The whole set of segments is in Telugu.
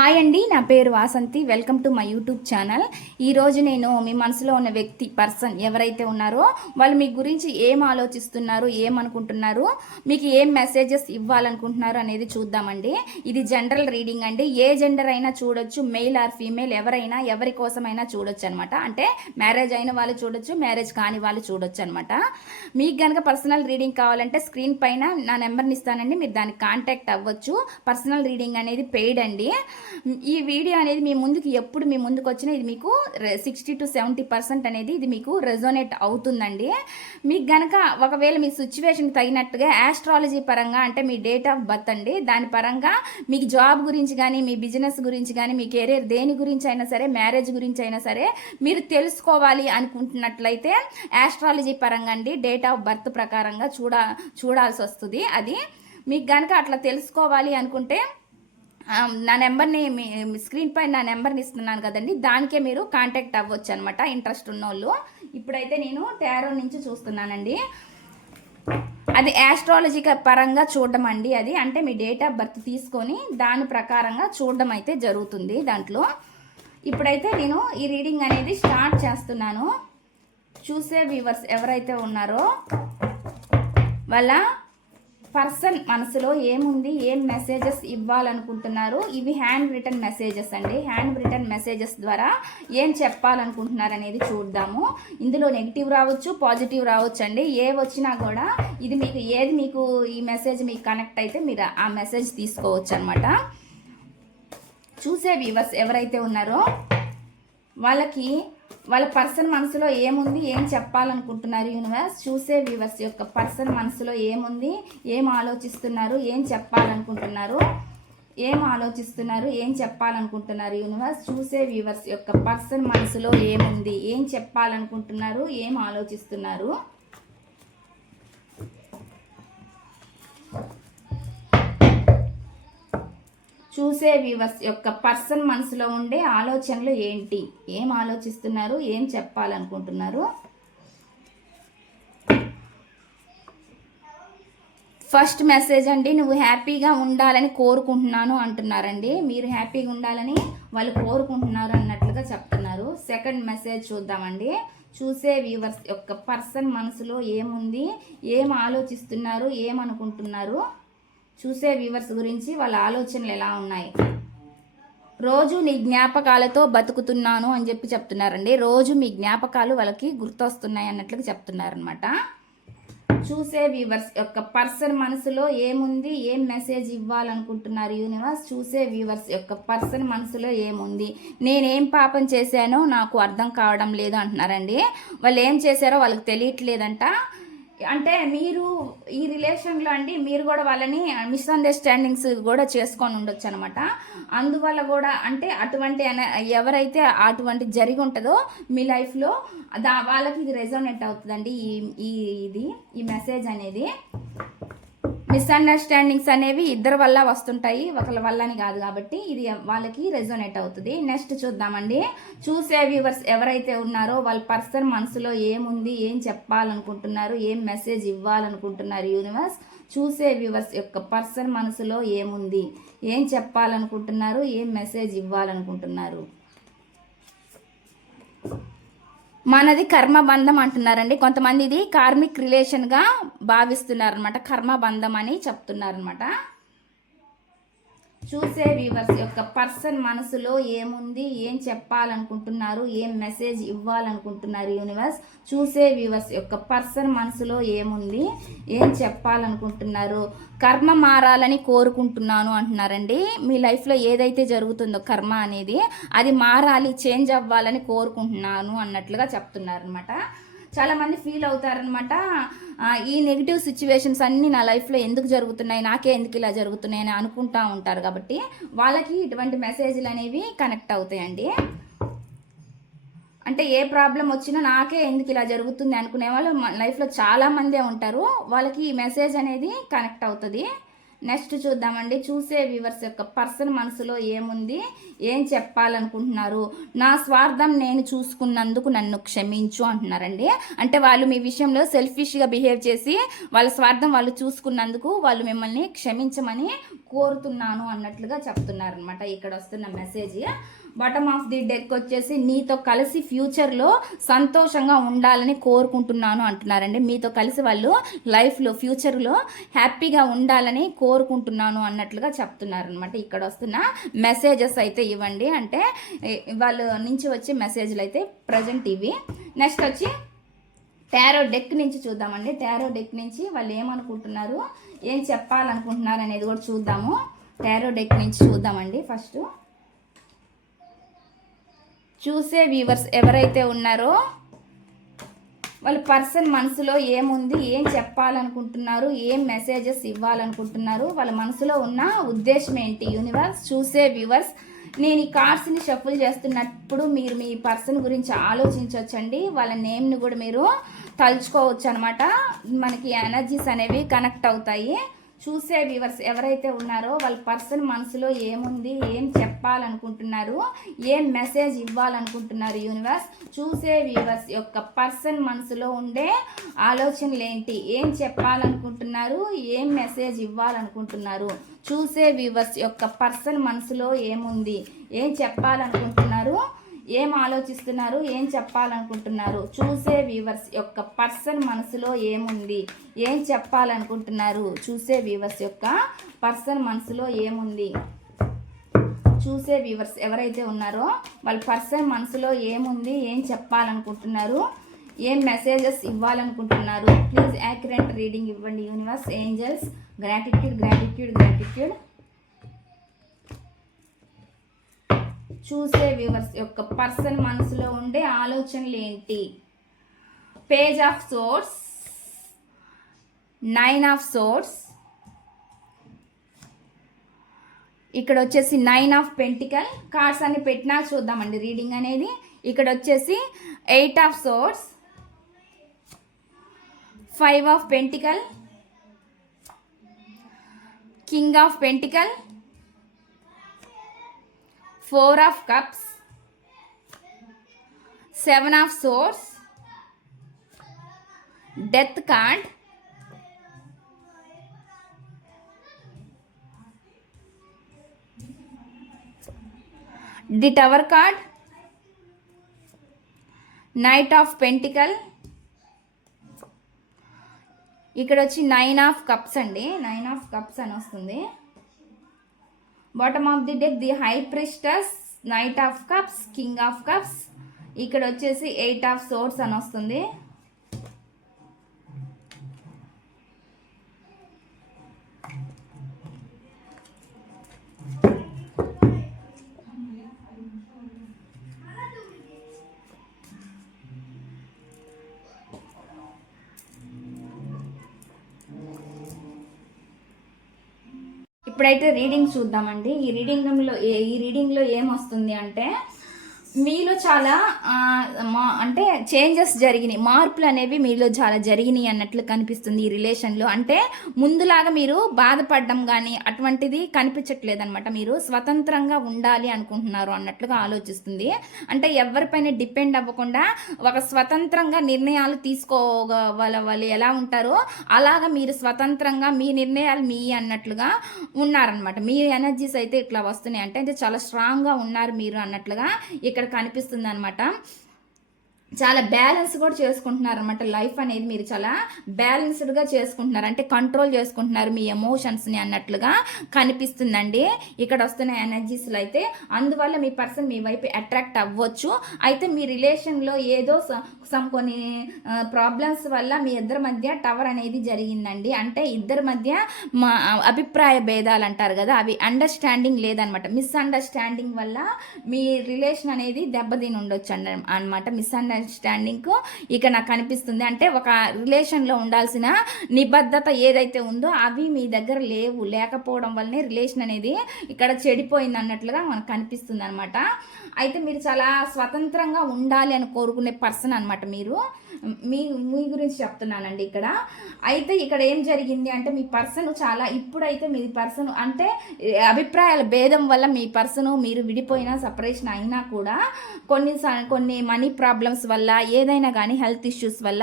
హాయ్ అండి నా పేరు Vasanthi. Welcome to my YouTube channel. ఈరోజు నేను మీ మనసులో ఉన్న వ్యక్తి పర్సన్ ఎవరైతే ఉన్నారో వాళ్ళు మీ గురించి ఏం ఆలోచిస్తున్నారు ఏమనుకుంటున్నారు మీకు ఏం మెసేజెస్ ఇవ్వాలనుకుంటున్నారు అనేది చూద్దామండి. ఇది జనరల్ రీడింగ్ అండి. ఏ జెండర్ అయినా చూడొచ్చు మెయిల్ ఆర్ ఫీమేల్ ఎవరైనా ఎవరి కోసమైనా చూడొచ్చు అనమాట అంటే మ్యారేజ్ అయిన వాళ్ళు చూడొచ్చు మ్యారేజ్ కాని వాళ్ళు చూడొచ్చు అనమాట మీకు కనుక పర్సనల్ రీడింగ్ కావాలంటే స్క్రీన్ పైన నా నెంబర్ని ఇస్తానండి. మీరు దానికి కాంటాక్ట్ అవ్వచ్చు. పర్సనల్ రీడింగ్ అనేది పెయిడ్ అండి. ఈ వీడియో అనేది మీ ముందుకు ఎప్పుడు మీ ముందుకు వచ్చినా ఇది మీకు సిక్స్టీ టు సెవెంటీ పర్సెంట్ అనేది ఇది మీకు రెజోనేట్ అవుతుందండి. మీకు గనక ఒకవేళ మీ సిచ్యువేషన్కి తగినట్టుగా యాస్ట్రాలజీ పరంగా అంటే మీ డేట్ ఆఫ్ బర్త్ అండి దాని పరంగా మీకు జాబ్ గురించి కానీ మీ బిజినెస్ గురించి కానీ మీ కెరీర్ దేని గురించి అయినా సరే మ్యారేజ్ గురించి అయినా సరే మీరు తెలుసుకోవాలి అనుకుంటున్నట్లయితే యాస్ట్రాలజీ పరంగా అండి డేట్ ఆఫ్ బర్త్ ప్రకారంగా చూడ చూడాల్సి వస్తుంది. అది మీకు గనక అట్లా తెలుసుకోవాలి అనుకుంటే నా నెంబర్ని మీ స్క్రీన్ పై నా నెంబర్ని ఇస్తున్నాను కదండి. దానికే మీరు కాంటాక్ట్ అవ్వచ్చు అనమాట ఇంట్రెస్ట్ ఉన్నోళ్ళు. ఇప్పుడైతే నేను టారో నుంచి చూస్తున్నానండి. అది యాస్ట్రాలజీ పరంగా చూడడం అండి అది. అంటే మీ డేట్ ఆఫ్ బర్త్ తీసుకొని దాని ప్రకారంగా చూడడం అయితే జరుగుతుంది దాంట్లో. ఇప్పుడైతే నేను ఈ రీడింగ్ అనేది స్టార్ట్ చేస్తున్నాను. చూసే వ్యూవర్స్ ఎవరైతే ఉన్నారో వాళ్ళ పర్సన్ మనసులో ఏముంది ఏం మెసేజెస్ ఇవ్వాలనుకుంటున్నారు ఇవి హ్యాండ్ రిటర్న్ మెసేజెస్ అండి. హ్యాండ్ రిటర్న్ మెసేజెస్ ద్వారా ఏం చెప్పాలనుకుంటున్నారు అనేది చూద్దాము. ఇందులో నెగిటివ్ రావచ్చు పాజిటివ్ రావచ్చు అండి. ఏ వచ్చినా కూడా ఇది మీకు ఏది మీకు ఈ మెసేజ్ మీకు కనెక్ట్ అయితే మీరు ఆ మెసేజ్ తీసుకోవచ్చు అనమాట చూసే వ్యూవర్స్ ఎవరైతే ఉన్నారో వాళ్ళకి వాళ్ళ పర్సన్ మనసులో ఏముంది ఏం చెప్పాలనుకుంటున్నారు యూనివర్స్? చూసే వ్యూవర్స్ యొక్క పర్సన్ మనసులో ఏముంది ఏం ఆలోచిస్తున్నారు ఏం చెప్పాలనుకుంటున్నారు? ఏం ఆలోచిస్తున్నారు ఏం చెప్పాలనుకుంటున్నారు యూనివర్స్? చూసే వ్యూవర్స్ యొక్క పర్సన్ మనసులో ఏముంది ఏం చెప్పాలనుకుంటున్నారు ఏం ఆలోచిస్తున్నారు? చూసే వ్యూవర్స్ యొక్క పర్సన్ మనసులో ఉండే ఆలోచనలు ఏంటి? ఏం ఆలోచిస్తున్నారు? ఏం చెప్పాలనుకుంటున్నారు? ఫస్ట్ మెసేజ్ అండి నువ్వు హ్యాపీగా ఉండాలని కోరుకుంటున్నాను అంటున్నారండి. మీరు హ్యాపీగా ఉండాలని వాళ్ళు కోరుకుంటున్నారు అన్నట్లుగా చెప్తున్నారు. సెకండ్ మెసేజ్ చూద్దామండి. చూసే వ్యూవర్స్ యొక్క పర్సన్ మనసులో ఏముంది? ఏం ఆలోచిస్తున్నారు? ఏమనుకుంటున్నారు? చూసే వ్యూవర్స్ గురించి వాళ్ళ ఆలోచనలు ఎలా ఉన్నాయి? రోజు నీ జ్ఞాపకాలతో బతుకుతున్నాను అని చెప్పి చెప్తున్నారండి. రోజు మీ జ్ఞాపకాలు వాళ్ళకి గుర్తొస్తున్నాయి అన్నట్లుగా చెప్తున్నారనమాట చూసే వ్యూవర్స్ యొక్క పర్సన్ మనసులో ఏముంది ఏం మెసేజ్ ఇవ్వాలనుకుంటున్నారు యూనివర్స్? చూసే వ్యూవర్స్ యొక్క పర్సన్ మనసులో ఏముంది? నేనేం పాపం చేశానో నాకు అర్థం కావడం లేదు అంటున్నారండి. వాళ్ళు ఏం చేశారో వాళ్ళకి తెలియట్లేదంట. అంటే మీరు ఈ రిలేషన్లో అండి మీరు కూడా వాళ్ళని మిస్అండర్స్టాండింగ్స్ కూడా చేసుకొని ఉండొచ్చు అనమాట అందువల్ల కూడా అంటే అటువంటి ఎవరైతే అటువంటి జరిగి ఉంటుందో మీ లైఫ్లో దా వాళ్ళకి ఇది రెజోనేట్ అవుతుందండి ఈ ఈ ఇది ఈ మెసేజ్ అనేది. మిస్అండర్స్టాండింగ్స్ అనేవి ఇద్దరి వల్ల వస్తుంటాయి ఒకళ్ళ వల్లని కాదు కాబట్టి ఇది వాళ్ళకి రెజోనేట్ అవుతుంది. నెక్స్ట్ చూద్దామండి. చూసే వ్యూవర్స్ ఎవరైతే ఉన్నారో వాళ్ళ పర్సన్ మనసులో ఏముంది ఏం చెప్పాలనుకుంటున్నారు ఏం మెసేజ్ ఇవ్వాలనుకుంటున్నారు యూనివర్స్ చూసే వ్యూవర్స్ యొక్క పర్సన్ మనసులో ఏముంది ఏం చెప్పాలనుకుంటున్నారు ఏం మెసేజ్ ఇవ్వాలనుకుంటున్నారు. మనది కర్మబంధం అంటున్నారండి. కొంతమంది ఇది కార్మిక్ రిలేషన్గా భావిస్తున్నారనమాట కర్మబంధం అని చెప్తున్నారనమాట చూసే వ్యూవర్స్ యొక్క పర్సన్ మనసులో ఏముంది ఏం చెప్పాలనుకుంటున్నారు ఏం మెసేజ్ ఇవ్వాలనుకుంటున్నారు యూనివర్స్ చూసే వ్యూవర్స్ యొక్క పర్సన్ మనసులో ఏముంది ఏం చెప్పాలనుకుంటున్నారు కర్మ మారాలని కోరుకుంటున్నాను అంటున్నారండి. మీ లైఫ్లో ఏదైతే జరుగుతుందో కర్మ అనేది అది మారాలి చేంజ్ అవ్వాలని కోరుకుంటున్నాను అన్నట్లుగా చెప్తున్నారు అనమాట చాలామంది ఫీల్ అవుతారనమాట ఈ నెగిటివ్ సిచ్యువేషన్స్ అన్నీ నా లైఫ్లో ఎందుకు జరుగుతున్నాయి? నాకే ఎందుకు ఇలా జరుగుతున్నాయి అని అనుకుంటా ఉంటారు కాబట్టి వాళ్ళకి ఇటువంటి మెసేజ్లు అనేవి కనెక్ట్ అవుతాయండి. అంటే ఏ ప్రాబ్లం వచ్చినా నాకే ఎందుకు ఇలా జరుగుతుంది అనుకునే వాళ్ళు మన లైఫ్లో చాలామందే ఉంటారు. వాళ్ళకి ఈ మెసేజ్ అనేది కనెక్ట్ అవుతుంది. నెక్స్ట్ చూద్దామండి. చూసే వ్యూవర్స్ యొక్క పర్సన్ మనసులో ఏముంది? ఏం చెప్పాలనుకుంటున్నారు? నా స్వార్థం నేను చూసుకున్నందుకు నన్ను క్షమించు అంటున్నారండి. అంటే వాళ్ళు మీ విషయంలో సెల్ఫిష్గా బిహేవ్ చేసి వాళ్ళ స్వార్థం వాళ్ళు చూసుకున్నందుకు వాళ్ళు మిమ్మల్ని క్షమించమని కోరుతున్నాను అన్నట్లుగా చెప్తున్నారనమాట ఇక్కడ వస్తున్న message bottom of the deck వచ్చేసి నీతో కలిసి ఫ్యూచర్లో సంతోషంగా ఉండాలని కోరుకుంటున్నాను అంటున్నారండి. మీతో కలిసి వాళ్ళు లైఫ్లో ఫ్యూచర్లో హ్యాపీగా ఉండాలని కోరుకుంటున్నాను అన్నట్లుగా చెప్తున్నారనమాట ఇక్కడ వస్తున్న మెసేజెస్ అయితే ఇవ్వండి. అంటే వాళ్ళ నుంచి వచ్చే మెసేజ్లు అయితే ప్రజెంట్ ఇవి. నెక్స్ట్ వచ్చి టారో డెక్ నుంచి చూద్దామండి. టారో డెక్ నుంచి వాళ్ళు ఏమనుకుంటున్నారు ఏం చెప్పాలనుకుంటున్నారు అనేది కూడా చూద్దాము. టారో డెక్ నుంచి చూద్దామండి ఫస్ట్ చూసే వ్యూవర్స్ ఎవరైతే ఉన్నారో వాళ్ళ పర్సన్ మనసులో ఏముంది ఏం చెప్పాలనుకుంటున్నారు ఏం మెసేజెస్ ఇవ్వాలనుకుంటున్నారు వాళ్ళ మనసులో ఉన్న ఉద్దేశం ఏంటి? యూనివర్స్ చూసే వ్యూవర్స్ నేను ఈ కార్డ్స్ని షఫుల్ చేస్తున్నప్పుడు మీరు మీ పర్సన్ గురించి ఆలోచించవచ్చండి వాళ్ళ నేమ్ని కూడా మీరు తలుచుకోవచ్చు అనమాట మనకి ఎనర్జీస్ అనేవి కనెక్ట్ అవుతాయి. చూసే వ్యూవర్స్ ఎవరైతే ఉన్నారో వాళ్ళ పర్సన్ మనసులో ఏముంది ఏం చెప్పాలనుకుంటున్నారు ఏం మెసేజ్ ఇవ్వాలనుకుంటున్నారు యూనివర్స్ చూసే వ్యూవర్స్ యొక్క పర్సన్ మనసులో ఉండే ఆలోచనలు ఏంటి? ఏం చెప్పాలనుకుంటున్నారు ఏం మెసేజ్ ఇవ్వాలనుకుంటున్నారు? చూసే వ్యూవర్స్ యొక్క పర్సన్ మనసులో ఏముంది ఏం చెప్పాలనుకుంటున్నారు ఏం ఆలోచిస్తున్నారు? ఏం చెప్పాలనుకుంటున్నారు? చూసే వ్యూవర్స్ యొక్క పర్సన్ మనసులో ఏముంది? ఏం చెప్పాలనుకుంటున్నారు? చూసే వ్యూవర్స్ యొక్క పర్సన్ మనసులో ఏముంది? చూసే వ్యూవర్స్ ఎవరైతే ఉన్నారో వాళ్ళ పర్సన్ మనసులో ఏముంది? ఏం చెప్పాలనుకుంటున్నారు? ఏం మెసేజెస్ ఇవ్వాలనుకుంటున్నారు? ప్లీజ్ యాక్యురేట్ రీడింగ్ ఇవ్వండి universe angels gratitude gratitude gratitude చూసే వ్యూవర్స్ యొక్క పర్సన్ మనసులో ఉండే ఆలోచనలు ఏంటి? Page of swords nine of swords ఇక్కడ వచ్చేసి నైన్ ఆఫ్ పెంటికల్ కార్డ్స్ అన్ని పెట్టినా చూద్దామండి రీడింగ్ అనేది. ఇక్కడ వచ్చేసి eight of swords five of pentacle king of pentacle four of cups seven of swords death card the tower card knight of pentacle ఇక్కడ వచ్చి నైన్ ఆఫ్ కప్స్ అండి. నైన్ ఆఫ్ కప్స్ అని వస్తుంది bottom of the deck the high priestess knight of cups king of cups ఇక్కడ వచ్చేసి ఎయిట్ ఆఫ్ సోర్స్ అని వస్తుంది ఇప్పుడైతే రీడింగ్ చూద్దామండి. ఈ రీడింగ్లో ఈ రీడింగ్లో ఏమొస్తుంది అంటే మీలో చాలా మా అంటే చేంజెస్ జరిగినాయి. మార్పులు అనేవి మీలో చాలా జరిగినాయి అన్నట్లు కనిపిస్తుంది ఈ రిలేషన్లో. అంటే ముందులాగా మీరు బాధపడడం కానీ అటువంటిది కనిపించట్లేదు అనమాట మీరు స్వతంత్రంగా ఉండాలి అనుకుంటున్నారు అన్నట్లుగా ఆలోచిస్తుంది. అంటే ఎవరిపైన డిపెండ్ అవ్వకుండా ఒక స్వతంత్రంగా నిర్ణయాలు తీసుకోగల వాళ్ళు ఎలా ఉంటారో అలాగా మీరు స్వతంత్రంగా మీ నిర్ణయాలు మీ అన్నట్లుగా ఉన్నారనమాట మీ ఎనర్జీస్ అయితే ఇట్లా వస్తున్నాయి. అంటే చాలా స్ట్రాంగ్గా ఉన్నారు మీరు అన్నట్లుగా ఇక్కడ కనిపిస్తుంది అనమాట చాలా బ్యాలెన్స్ కూడా చేసుకుంటున్నారు అనమాట లైఫ్ అనేది మీరు చాలా బ్యాలెన్స్డ్గా చేసుకుంటున్నారు. అంటే కంట్రోల్ చేసుకుంటున్నారు మీ ఎమోషన్స్ని అన్నట్లుగా కనిపిస్తుందండి. ఇక్కడ వస్తున్న ఎనర్జీస్లో అయితే అందువల్ల మీ పర్సన్ మీ వైపు అట్రాక్ట్ అవ్వచ్చు. అయితే మీ రిలేషన్లో ఏదో సమ్ కొన్ని ప్రాబ్లమ్స్ వల్ల మీ ఇద్దరి మధ్య టవర్ అనేది జరిగిందండి. అంటే ఇద్దరి మధ్య మా అభిప్రాయ భేదాలు అంటారు కదా అవి అండర్స్టాండింగ్ లేదనమాట మిస్అండర్స్టాండింగ్ వల్ల మీ రిలేషన్ అనేది దెబ్బతిని ఉండొచ్చు అండ అనమాట మిస్అండర్స్టాండింగ్ ఇక నాకు కనిపిస్తుంది అంటే ఒక రిలేషన్లో ఉండాల్సిన నిబద్ధత ఏదైతే ఉందో అవి మీ దగ్గర లేవు. లేకపోవడం వల్లనే రిలేషన్ అనేది ఇక్కడ చెడిపోయింది అన్నట్లుగా మనకు కనిపిస్తుంది అనమాట అయితే మీరు చాలా స్వతంత్రంగా ఉండాలి అని కోరుకునే పర్సన్ అనమాట మీరు. మీ మీ గురించి చెప్తున్నానండి ఇక్కడ. అయితే ఇక్కడ ఏం జరిగింది అంటే మీ పర్సన్ చాలా ఇప్పుడైతే మీ పర్సన్ అంటే అభిప్రాయాల భేదం వల్ల మీ పర్సన్ మీరు విడిపోయినా సపరేషన్ అయినా కూడా కొన్ని స- కొన్ని మనీ ప్రాబ్లమ్స్ వల్ల ఏదైనా కానీ హెల్త్ ఇష్యూస్ వల్ల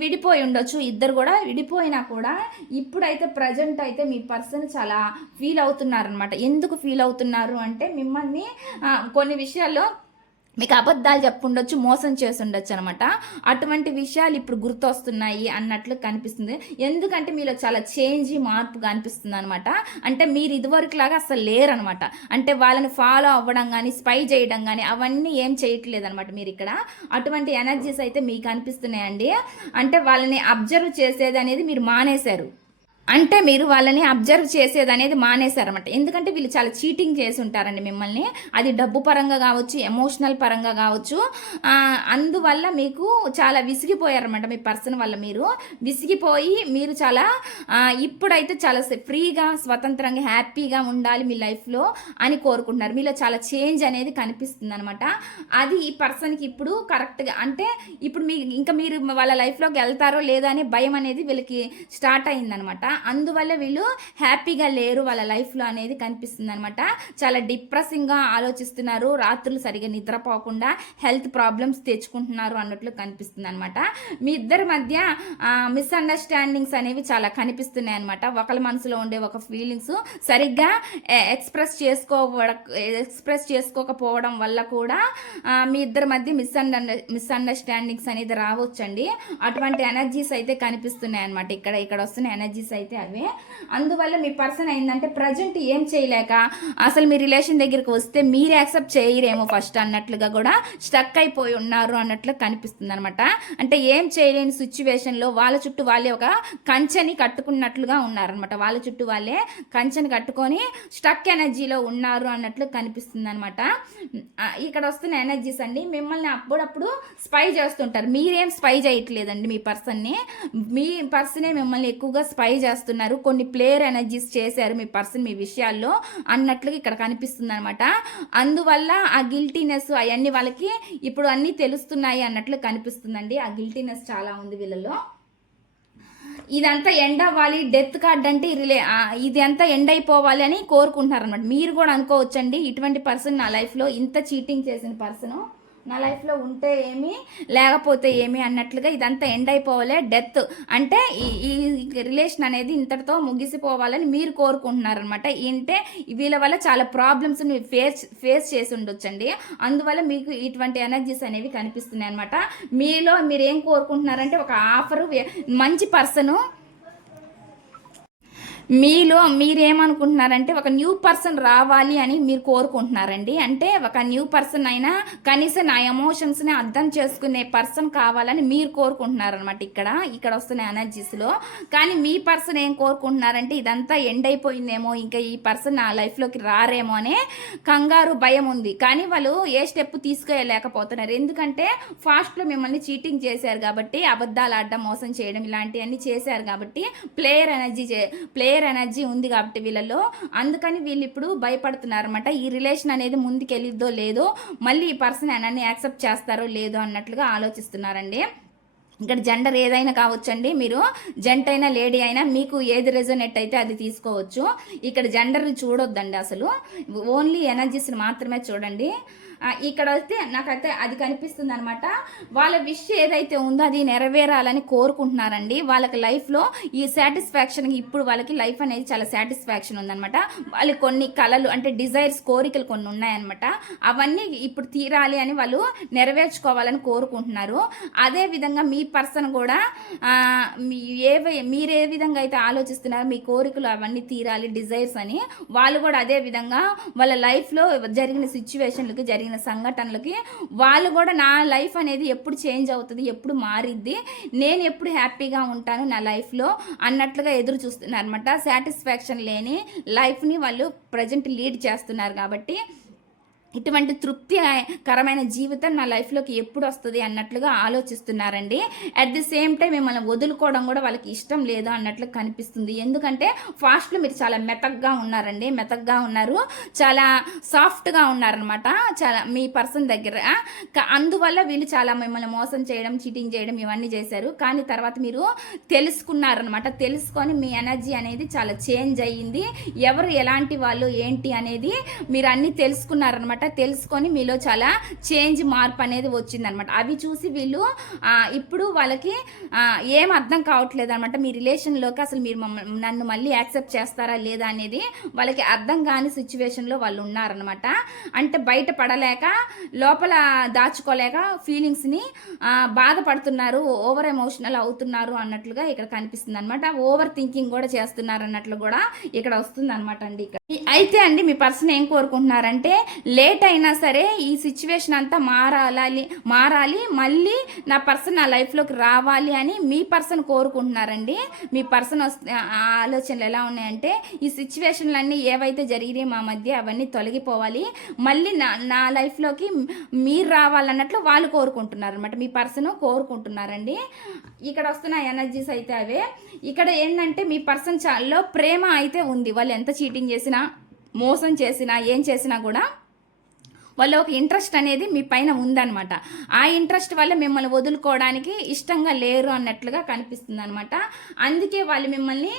విడిపోయి ఉండొచ్చు. ఇద్దరు కూడా విడిపోయినా కూడా ఇప్పుడైతే ప్రజెంట్ అయితే మీ పర్సన్ చాలా ఫీల్ అవుతున్నారనమాట ఎందుకు ఫీల్ అవుతున్నారు అంటే మిమ్మల్ని కొన్ని విషయాల్లో మీకు అబద్ధాలు చెప్పుండొచ్చు మోసం చేసి ఉండొచ్చు అనమాట. అటువంటి విషయాలు ఇప్పుడు గుర్తొస్తున్నాయి అన్నట్లు కనిపిస్తుంది. ఎందుకంటే మీలో చాలా చేంజ్ మార్పు కనిపిస్తుంది అనమాట అంటే మీరు ఇదివరకు లాగా అసలు లేరనమాట. అంటే వాళ్ళని ఫాలో అవ్వడం కానీ స్పై చేయడం కానీ అవన్నీ ఏం చేయట్లేదు అనమాట మీరు ఇక్కడ. అటువంటి ఎనర్జీస్ అయితే మీకు అనిపిస్తున్నాయండి. అంటే వాళ్ళని అబ్జర్వ్ చేసేది అనేది మీరు మానేశారు. అంటే మీరు వాళ్ళని అబ్జర్వ్ చేసేది అనేది మానేశారన్నమాట. ఎందుకంటే వీళ్ళు చాలా చీటింగ్ చేసి ఉంటారండి మిమ్మల్ని. అది డబ్బు పరంగా కావచ్చు ఎమోషనల్ పరంగా కావచ్చు. అందువల్ల మీకు చాలా విసిగిపోయారన్నమాట మీ పర్సన్ వల్ల మీరు. విసిగిపోయి మీరు చాలా ఇప్పుడైతే చాలా ఫ్రీగా స్వతంత్రంగా హ్యాపీగా ఉండాలి మీ లైఫ్లో అని కోరుకుంటున్నారు. మీలో చాలా చేంజ్ అనేది కనిపిస్తుంది అనమాట అది ఈ పర్సన్కి ఇప్పుడు కరెక్ట్గా అంటే ఇప్పుడు మీ ఇంకా మీరు వాళ్ళ లైఫ్లోకి వెళ్తారో లేదా అనే భయం అనేది వీళ్ళకి స్టార్ట్ అయిందనమాట అందువల్ల వీళ్ళు హ్యాపీగా లేరు వాళ్ళ లైఫ్లో అనేది కనిపిస్తుంది అనమాట చాలా డిప్రెసింగ్గా ఆలోచిస్తున్నారు. రాత్రులు సరిగా నిద్రపోకుండా హెల్త్ ప్రాబ్లమ్స్ తెచ్చుకుంటున్నారు అన్నట్లు కనిపిస్తుంది అనమాట మీ ఇద్దరి మధ్య మిస్అండర్స్టాండింగ్స్ అనేవి చాలా కనిపిస్తున్నాయి అనమాట ఒకళ్ళ మనసులో ఉండే ఒక ఫీలింగ్స్ సరిగ్గా ఎక్స్ప్రెస్ చేసుకోవడం ఎక్స్ప్రెస్ చేసుకోకపోవడం వల్ల కూడా మీ ఇద్దరి మధ్య మిస్అండర్ మిస్అండర్స్టాండింగ్స్ అనేది రావచ్చండి. అటువంటి ఎనర్జీస్ అయితే కనిపిస్తున్నాయి అనమాట ఇక్కడ ఇక్కడ వస్తున్న ఎనర్జీస్ అయితే అయితే అవే. అందువల్ల మీ పర్సన్ అయిందంటే ప్రజెంట్ ఏం చేయలేక అసలు మీ రిలేషన్ దగ్గరికి వస్తే మీరు యాక్సెప్ట్ చేయరేమో ఫస్ట్ అన్నట్లుగా కూడా స్టక్ అయిపోయి ఉన్నారు అన్నట్లు కనిపిస్తుంది అనమాట అంటే ఏం చేయలేని సిచ్యువేషన్లో వాళ్ళ చుట్టూ వాళ్ళే ఒక కంచెని కట్టుకున్నట్లుగా ఉన్నారనమాట వాళ్ళ చుట్టూ వాళ్ళే కంచెని కట్టుకొని స్టక్ ఎనర్జీలో ఉన్నారు అన్నట్లు కనిపిస్తుంది అనమాట ఇక్కడ వస్తున్న ఎనర్జీస్ అండి మిమ్మల్ని అప్పుడప్పుడు స్పై చేస్తుంటారు. మీరేం స్పై చేయట్లేదండి మీ పర్సన్ని. మీ పర్సనే మిమ్మల్ని ఎక్కువగా స్పై చేస్తున్నారు. కొన్ని ప్లేయర్ ఎనర్జీస్ చేశారు మీ పర్సన్ మీ విషయాల్లో అన్నట్లుగా ఇక్కడ కనిపిస్తుంది అనమాట అందువల్ల ఆ గిల్టీనెస్ అవన్నీ వాళ్ళకి ఇప్పుడు అన్నీ తెలుస్తున్నాయి అన్నట్లు కనిపిస్తుందండి. ఆ గిల్టీనెస్ చాలా ఉంది వీళ్ళలో. ఇదంతా ఎండ్ అవ్వాలి. డెత్ కార్డ్ అంటే రిలే ఇది అంతా ఎండ్ అయిపోవాలి అని కోరుకుంటున్నారు అనమాట మీరు కూడా అనుకోవచ్చండి. ఇటువంటి పర్సన్ నా లైఫ్లో ఇంత చీటింగ్ చేసిన పర్సను నా లైఫ్లో ఉంటే ఏమి లేకపోతే ఏమి అన్నట్లుగా ఇదంతా ఎండ్ అయిపోవాలి డెత్ అంటే ఈ ఈ రిలేషన్ అనేది ఇంతటితో ముగిసిపోవాలని మీరు కోరుకుంటున్నారనమాట ఏంటంటే వీళ్ళ వల్ల చాలా ప్రాబ్లమ్స్ ఫేస్ ఫేస్ చేసి ఉండొచ్చండి. అందువల్ల మీకు ఇటువంటి ఎనర్జీస్ అనేవి కనిపిస్తున్నాయి అనమాట మీలో మీరు ఏం కోరుకుంటున్నారంటే ఒక ఆఫర్ మంచి పర్సను మీలో మీరేమనుకుంటున్నారంటే ఒక న్యూ పర్సన్ రావాలి అని మీరు కోరుకుంటున్నారండి. అంటే ఒక న్యూ పర్సన్ అయినా కనీసం నా ఎమోషన్స్ని అర్థం చేసుకునే పర్సన్ కావాలని మీరు కోరుకుంటున్నారనమాట ఇక్కడ. ఇక్కడ వస్తున్న ఎనర్జీస్లో. కానీ మీ పర్సన్ ఏం కోరుకుంటున్నారంటే ఇదంతా ఎండ్ అయిపోయిందేమో ఇంకా ఈ పర్సన్ నా లైఫ్లోకి రారేమో అనే కంగారు భయం ఉంది. కానీ వాళ్ళు ఏ స్టెప్ తీసుకోలేకపోతున్నారు ఎందుకంటే ఫాస్ట్లో మిమ్మల్ని చీటింగ్ చేశారు కాబట్టి అబద్ధాలు ఆడడం మోసం చేయడం ఇలాంటివన్నీ చేశారు కాబట్టి player energy player player energy ఉంది కాబట్టి వీళ్ళలో. అందుకని వీళ్ళు ఇప్పుడు భయపడుతున్నారు అనమాట ఈ రిలేషన్ అనేది ముందుకెళ్ళిద్దో లేదో మళ్ళీ ఈ పర్సన్ ఎనర్ని యాక్సెప్ట్ చేస్తారో లేదో అన్నట్లుగా ఆలోచిస్తున్నారండి. ఇక్కడ జెండర్ ఏదైనా కావచ్చండి. మీరు జెంట్ అయినా లేడీ అయినా మీకు ఏది రెజోనెట్ అయితే అది తీసుకోవచ్చు. ఇక్కడ జెండర్ని చూడొద్దండి అసలు. ఓన్లీ ఎనర్జీస్ని మాత్రమే చూడండి. ఇక్కడ వస్తే నాకైతే అది కనిపిస్తుంది అనమాట వాళ్ళ విష్ ఏదైతే ఉందో అది నెరవేరాలని కోరుకుంటున్నారండి. వాళ్ళకి లైఫ్లో ఈ సాటిస్ఫాక్షన్ ఇప్పుడు వాళ్ళకి లైఫ్ అనేది చాలా సాటిస్ఫాక్షన్ ఉందన్నమాట. వాళ్ళు కొన్ని కళలు అంటే డిజైర్స్ కోరికలు కొన్ని ఉన్నాయన్నమాట. అవన్నీ ఇప్పుడు తీరాలి అని వాళ్ళు నెరవేర్చుకోవాలని కోరుకుంటున్నారు. అదే విధంగా మీ పర్సన్ కూడా మీ ఏ మీరు ఏ విధంగా అయితే ఆలోచిస్తున్నారో మీ కోరికలు అవన్నీ తీరాలి డిజైర్స్ అని వాళ్ళు కూడా అదే విధంగా వాళ్ళ లైఫ్లో జరిగిన సిచ్యువేషన్లకి జరిగిన సంఘటనలకి వాళ్ళు కూడా నా లైఫ్ అనేది ఎప్పుడు చేంజ్ అవుతుంది ఎప్పుడు మారిద్ది నేను ఎప్పుడు హ్యాపీగా ఉంటాను నా లైఫ్లో అన్నట్లుగా ఎదురు చూస్తున్నారు అనమాట సాటిస్ఫాక్షన్ లేని లైఫ్ని వాళ్ళు ప్రజెంట్ లీడ్ చేస్తున్నారు కాబట్టి ఇటువంటి తృప్తికరమైన జీవితం నా లైఫ్లోకి ఎప్పుడు వస్తుంది అన్నట్లుగా ఆలోచిస్తున్నారండి. అట్ ది సేమ్ టైం మిమ్మల్ని వదులుకోవడం కూడా వాళ్ళకి ఇష్టం లేదు అన్నట్లు కనిపిస్తుంది. ఎందుకంటే ఫాస్ట్లో మీరు చాలా మెతగ్గా ఉన్నారండి. మెతగ్గా ఉన్నారు. చాలా సాఫ్ట్గా ఉన్నారనమాట చాలా మీ పర్సన్ దగ్గర. అందువల్ల వీళ్ళు చాలా మిమ్మల్ని మోసం చేయడం చీటింగ్ చేయడం ఇవన్నీ చేశారు. కానీ తర్వాత మీరు తెలుసుకున్నారనమాట తెలుసుకొని మీ ఎనర్జీ అనేది చాలా చేంజ్ అయ్యింది. ఎవరు ఎలాంటి వాళ్ళు ఏంటి అనేది మీరు అన్నీ తెలుసుకున్నారనమాట తెలుసుకొని మీలో చాలా చేంజ్ మార్పు అనేది వచ్చిందనమాట అవి చూసి వీళ్ళు ఇప్పుడు వాళ్ళకి ఏం అర్థం కావట్లేదు అనమాట మీ రిలేషన్లోకి అసలు మీరు నన్ను మళ్ళీ యాక్సెప్ట్ చేస్తారా లేదా అనేది వాళ్ళకి అర్థం కాని సిచ్యువేషన్లో వాళ్ళు ఉన్నారనమాట అంటే బయట పడలేక లోపల దాచుకోలేక ఫీలింగ్స్ని బాధపడుతున్నారు ఓవర్ ఎమోషనల్ అవుతున్నారు అన్నట్లుగా ఇక్కడ కనిపిస్తుంది అనమాట ఓవర్ థింకింగ్ కూడా చేస్తున్నారు అన్నట్లు కూడా ఇక్కడ వస్తుంది అనమాట అండి ఇక్కడ. అయితే అండి మీ పర్సన్ ఏం కోరుకుంటున్నారంటే లే లేట్ అయినా సరే ఈ సిచ్యువేషన్ అంతా మారాలి మారాలి. మళ్ళీ నా పర్సన్ నా లైఫ్లోకి రావాలి అని మీ పర్సన్ కోరుకుంటున్నారండి. మీ పర్సన్ వస్తే ఆ ఆలోచనలు ఎలా ఉన్నాయంటే ఈ సిచ్యువేషన్లన్నీ ఏవైతే జరిగినాయి మా మధ్య అవన్నీ తొలగిపోవాలి. మళ్ళీ నా నా లైఫ్లోకి మీరు రావాలన్నట్లు వాళ్ళు కోరుకుంటున్నారు అనమాట మీ పర్సన్ కోరుకుంటున్నారండి. ఇక్కడ వస్తున్న ఎనర్జీస్ అయితే అవే. ఇక్కడ ఏంటంటే మీ పర్సన్ చాలా ప్రేమ అయితే ఉంది. వాళ్ళు ఎంత చీటింగ్ చేసినా మోసం చేసినా ఏం చేసినా కూడా వాళ్ళ ఒక ఇంట్రెస్ట్ అనేది మీ పైన ఉందనమాట ఆ ఇంట్రెస్ట్ వల్ల మిమ్మల్ని వదులుకోవడానికి ఇష్టంగా లేరు అన్నట్లుగా కనిపిస్తుంది అనమాట అందుకే వాళ్ళు మిమ్మల్ని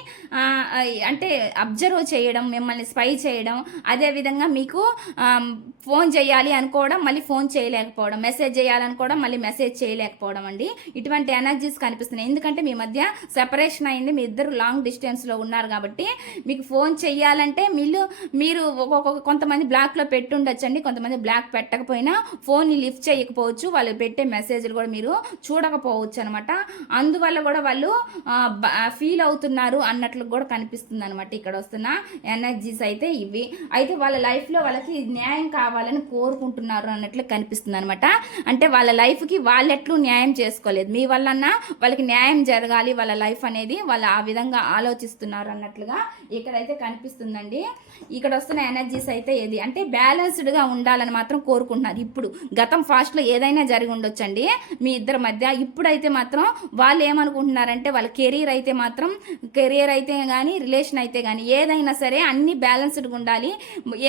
అంటే అబ్జర్వ్ చేయడం మిమ్మల్ని స్పై చేయడం అదేవిధంగా మీకు ఫోన్ చేయాలి అనుకోవడం మళ్ళీ ఫోన్ చేయలేకపోవడం మెసేజ్ చేయాలనుకోవడం మళ్ళీ మెసేజ్ చేయలేకపోవడం అండి. ఇటువంటి ఎనర్జీస్ కనిపిస్తున్నాయి. ఎందుకంటే మీ మధ్య సెపరేషన్ అయింది. మీ ఇద్దరు లాంగ్ డిస్టెన్స్లో ఉన్నారు కాబట్టి మీకు ఫోన్ చేయాలంటే మీరు మీరు ఒక్కొక్క కొంతమంది బ్లాక్లో పెట్టుండొచ్చండి. కొంతమంది బ్లాక్ పెట్టకపోయినా ఫోన్ని లిఫ్ట్ చేయకపోవచ్చు వాళ్ళు పెట్టే మెసేజ్లు కూడా మీరు చూడకపోవచ్చు అనమాట అందువల్ల కూడా వాళ్ళు ఫీల్ అవుతున్నారు అన్నట్లు కూడా కనిపిస్తుంది అనమాట ఇక్కడ వస్తున్న ఎనర్జీస్ అయితే ఇవి. అయితే వాళ్ళ లైఫ్లో వాళ్ళకి న్యాయం కావాలని కోరుకుంటున్నారు అన్నట్లు కనిపిస్తుంది అనమాట అంటే వాళ్ళ లైఫ్కి వాళ్ళెట్లు న్యాయం చేసుకోలేదు. మీ వల్లన్నా వాళ్ళకి న్యాయం జరగాలి వాళ్ళ లైఫ్ అనేది వాళ్ళు ఆ విధంగా ఆలోచిస్తున్నారు అన్నట్లుగా ఇక్కడైతే కనిపిస్తుందండి. ఇక్కడ వస్తున్న ఎనర్జీస్ అయితే ఏది? అంటే బ్యాలెన్స్డ్గా మాత్రం కోరుకుంటున్నారు. ఇప్పుడు గతం ఫాస్ట్లో ఏదైనా జరిగి ఉండొచ్చండి. మీ ఇద్దరి మధ్య ఇప్పుడైతే మాత్రం వాళ్ళు ఏమనుకుంటున్నారంటే వాళ్ళ కెరీర్ అయితే మాత్రం కెరీర్ అయితే కానీ రిలేషన్ అయితే కానీ ఏదైనా సరే అన్ని బ్యాలెన్స్డ్గా ఉండాలి.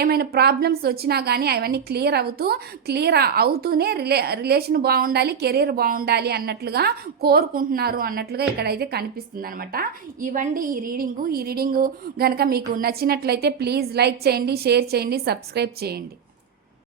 ఏమైనా ప్రాబ్లమ్స్ వచ్చినా కానీ అవన్నీ క్లియర్ అవుతూ క్లియర్ అవుతూనే రిలే రిలేషన్ బాగుండాలి కెరీర్ బాగుండాలి అన్నట్లుగా కోరుకుంటున్నారు అన్నట్లుగా ఇక్కడైతే కనిపిస్తుంది అనమాట ఇవ్వండి ఈ రీడింగు ఈ రీడింగు కనుక మీకు నచ్చినట్లయితే ప్లీజ్ లైక్ చేయండి షేర్ చేయండి సబ్స్క్రైబ్ చేయండి.